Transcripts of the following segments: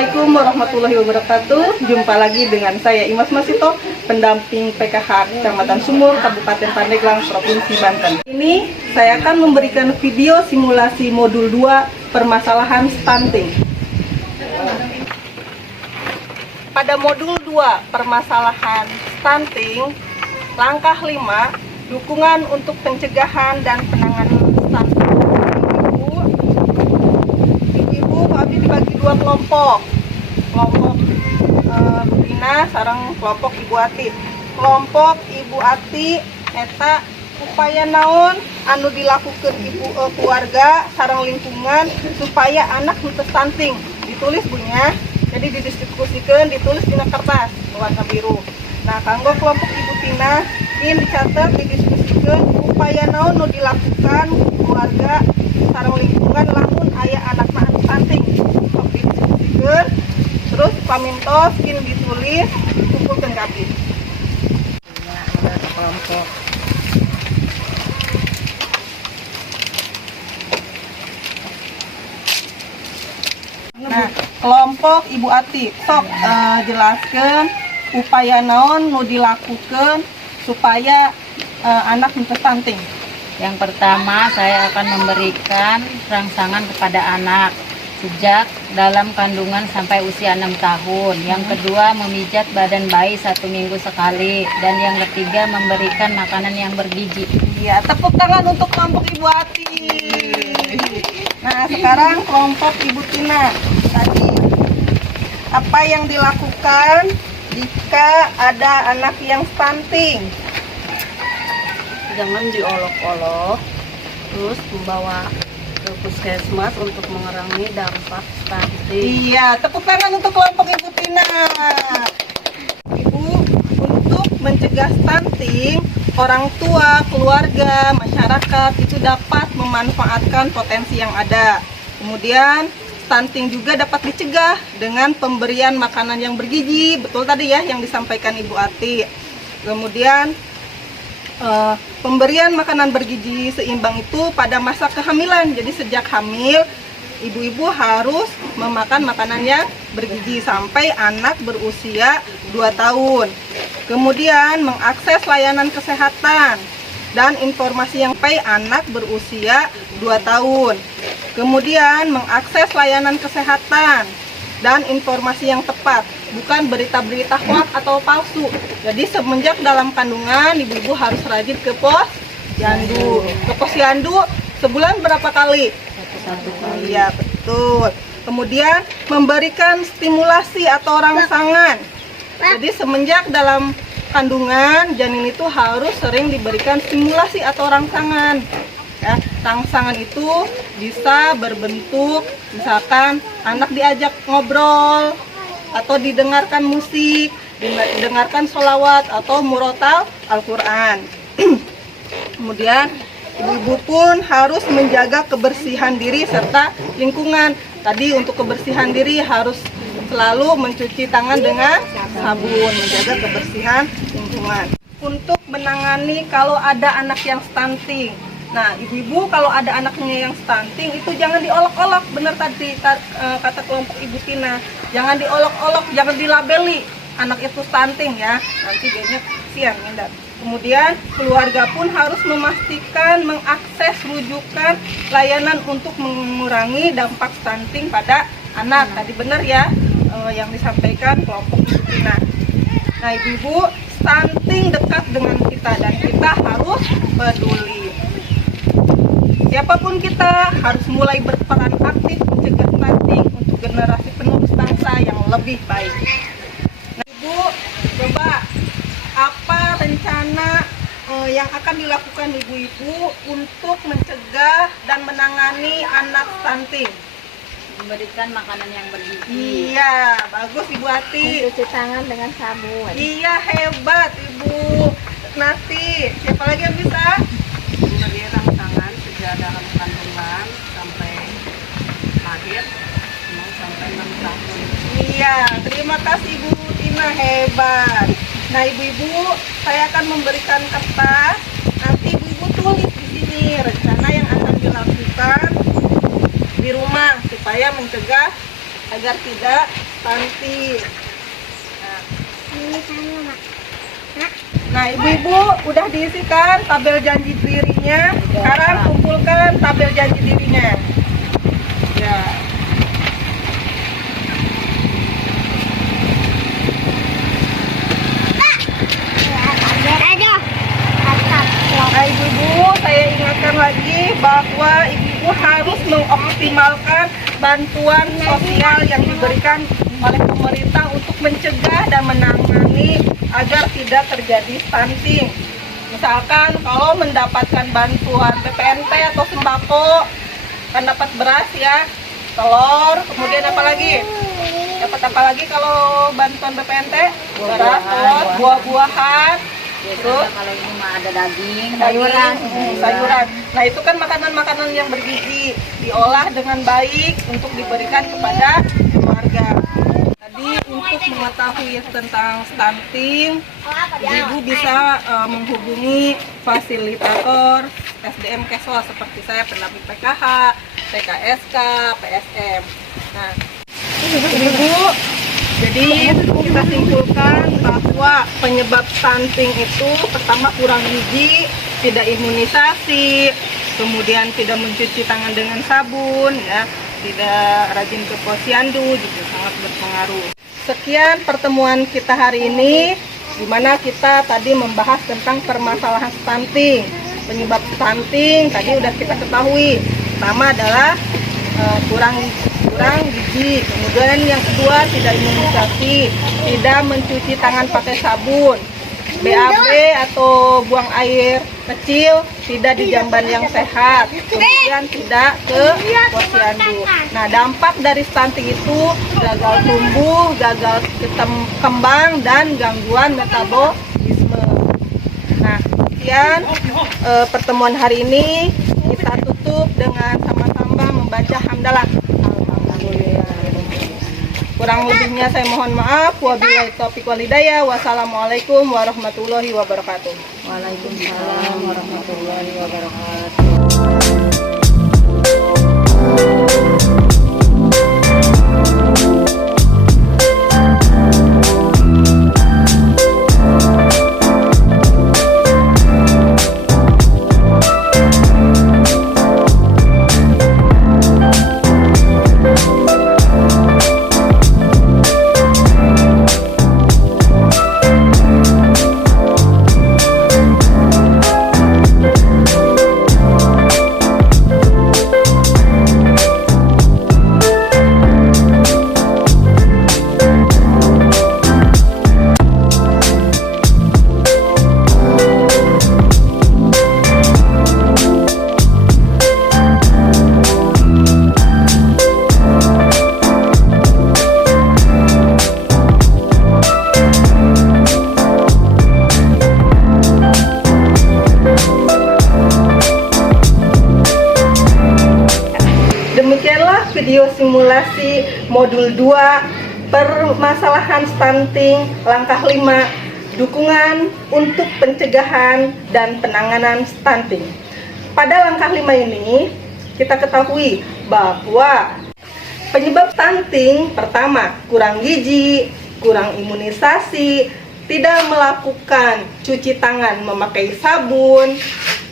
Assalamualaikum warahmatullahi wabarakatuh. Jumpa lagi dengan saya Imas Masito, pendamping PKH Kecamatan Sumur, Kabupaten Pandeglang, Provinsi Banten. Ini saya akan memberikan video simulasi modul 2 permasalahan stunting. Pada modul 2 permasalahan stunting, langkah 5, dukungan untuk pencegahan dan penanganan stunting. Kami dibagi 2 kelompok Butina sareng kelompok Ibu Ati. Kelompok Ibu Ati eta upaya naon anu dilakukan ibu keluarga sareng lingkungan supaya anak henteu stunting. Ditulis bunya, jadi didiskusikan, ditulis di kertas warna biru. Nah, kanggo kelompok Ibu Tina ini dicatat, didiskusikan upaya naon nu dilakukan keluarga sareng lingkungan lamun aya anak anu stunting. Didiskusikan, terus pamintos kin ditulis kumpulkeun kabeh. Nah, ada kelompok. Nah, kelompok Ibu Ati, sok jelaskan upaya naon nu dilakukan supaya anak henteu stunting. Yang pertama, saya akan memberikan rangsangan kepada anak sejak dalam kandungan sampai usia 6 tahun. Yang kedua, memijat badan bayi 1 minggu sekali. Dan yang ketiga, memberikan makanan yang bergizi. Iya, tepuk tangan untuk kelompok Ibu Ati. Nah, sekarang kelompok Ibu Tina. Tadi, apa yang dilakukan jika ada anak yang stunting? Jangan diolok-olok, terus membawa ke puskesmas untuk mengurangi dampak stunting. Iya, tepuk tangan untuk kelompok Ibu Tina. Ibu, untuk mencegah stunting, orang tua, keluarga, masyarakat itu dapat memanfaatkan potensi yang ada. Kemudian stunting juga dapat dicegah dengan pemberian makanan yang bergizi. Betul tadi ya yang disampaikan Ibu Ati. Kemudian pemberian makanan bergizi seimbang itu pada masa kehamilan. Jadi sejak hamil, ibu-ibu harus memakan makanan yang bergizi sampai anak berusia 2 tahun. Kemudian mengakses layanan kesehatan dan informasi yang sampai anak berusia 2 tahun. Kemudian mengakses layanan kesehatan dan informasi yang tepat, bukan berita-berita hoax atau palsu. Jadi semenjak dalam kandungan, ibu-ibu harus rajin ke posyandu. Ke posyandu sebulan berapa kali? 1 kali. Iya, betul. Kemudian memberikan stimulasi atau rangsangan. Jadi semenjak dalam kandungan, janin itu harus sering diberikan stimulasi atau rangsangan. Ya, rangsangan itu bisa berbentuk misalkan anak diajak ngobrol atau didengarkan musik, didengarkan sholawat atau murotal Al-Quran. Kemudian ibu-ibu pun harus menjaga kebersihan diri serta lingkungan. Tadi untuk kebersihan diri harus selalu mencuci tangan dengan sabun, menjaga kebersihan lingkungan. Untuk menangani kalau ada anak yang stunting. Nah, ibu-ibu kalau ada anaknya yang stunting itu jangan diolok-olok, benar tadi kata kelompok Ibu Tina. Jangan diolok-olok, jangan dilabeli anak itu stunting ya. Nanti dianya kesian ya. Kemudian keluarga pun harus memastikan mengakses rujukan layanan untuk mengurangi dampak stunting pada anak. Tadi benar ya yang disampaikan kelompok Ibu Tina. Nah, ibu-ibu, stunting dekat dengan kita dan kita harus peduli. Siapapun kita harus mulai berperan aktif mencegah stunting untuk generasi penerus bangsa yang lebih baik. Nah, Ibu, coba apa rencana yang akan dilakukan ibu-ibu untuk mencegah dan menangani anak stunting? Memberikan makanan yang bergizi. Iya, bagus Ibu Ati. Cuci tangan dengan sabun. Iya, hebat Ibu Nati. Siapa lagi yang bisa? Memberi rangsangan sejak dalam kandungan sampai lahir, sampai 6 tahun. Iya, terima kasih Ibu Tina, hebat. Nah, ibu-ibu, saya akan memberikan kertas. Nanti ibu-ibu tulis di sini rencana yang akan dilakukan di rumah supaya mencegah agar tidak stunting. Nah, ibu-ibu udah diisikan tabel janji dirinya. Sekarang kumpulkan tabel janji dirinya. Ya. Nah, ibu-ibu, saya ingatkan lagi bahwa ibu harus mengoptimalkan bantuan sosial yang diberikan oleh pemerintah untuk mencegah dan menangani agar tidak terjadi stunting. Misalkan kalau mendapatkan bantuan PPNT atau sembako, kan dapat beras ya, telur, kemudian apa lagi? Dapat apa lagi kalau bantuan PPNT? Beras, telur, buah-buahan. Biasanya kalau ini mah ada daging, sayuran. Nah, itu kan makanan-makanan yang bergizi, diolah dengan baik untuk diberikan kepada keluarga. Tadi untuk mengetahui tentang stunting, ibu bisa menghubungi fasilitator SDM Keswa seperti saya, pendamping PKH, PKSK, PSM. Nah, ibu, jadi kita simpulkan bahwa penyebab stunting itu pertama kurang gizi, tidak imunisasi, kemudian tidak mencuci tangan dengan sabun, ya, tidak rajin ke posyandu juga sangat berpengaruh. Sekian pertemuan kita hari ini, di mana kita tadi membahas tentang permasalahan stunting. Penyebab stunting tadi udah kita ketahui. Pertama adalah kurang gizi, kemudian yang kedua tidak imunisasi, tidak mencuci tangan pakai sabun, BAB atau buang air kecil tidak di jamban yang sehat, kemudian tidak ke posyandu. Nah, dampak dari stunting itu gagal tumbuh, gagal kembang, dan gangguan metabolisme. Nah, sekian pertemuan hari ini. Kita tutup dengan sama-sama membaca hamdalah. Kurang lebihnya saya mohon maaf. Wabillahi taufiq wal hidayah. Wassalamualaikum warahmatullahi wabarakatuh. Waalaikumsalam warahmatullahi wabarakatuh. Demikianlah video simulasi modul 2 permasalahan stunting langkah 5, dukungan untuk pencegahan dan penanganan stunting. Pada langkah 5 ini kita ketahui bahwa penyebab stunting pertama kurang gizi, kurang imunisasi, tidak melakukan cuci tangan memakai sabun,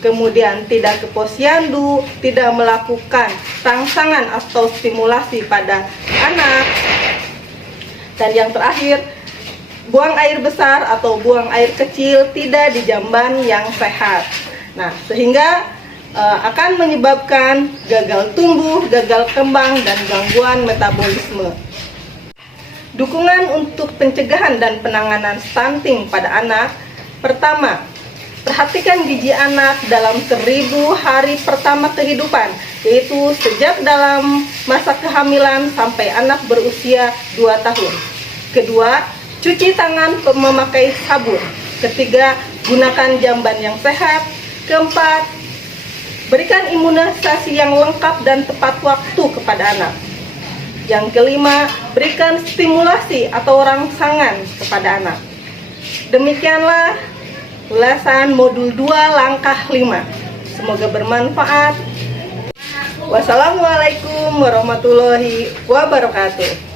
kemudian tidak ke posyandu, tidak melakukan rangsangan atau stimulasi pada anak, dan yang terakhir, buang air besar atau buang air kecil tidak di jamban yang sehat. Nah, sehingga akan menyebabkan gagal tumbuh, gagal kembang, dan gangguan metabolisme. Dukungan untuk pencegahan dan penanganan stunting pada anak. Pertama, perhatikan gizi anak dalam 1000 hari pertama kehidupan, yaitu sejak dalam masa kehamilan sampai anak berusia 2 tahun. Kedua, cuci tangan memakai sabun. Ketiga, gunakan jamban yang sehat. Keempat, berikan imunisasi yang lengkap dan tepat waktu kepada anak. Yang kelima, berikan stimulasi atau rangsangan kepada anak. Demikianlah ulasan modul 2 langkah 5. Semoga bermanfaat. Wassalamualaikum warahmatullahi wabarakatuh.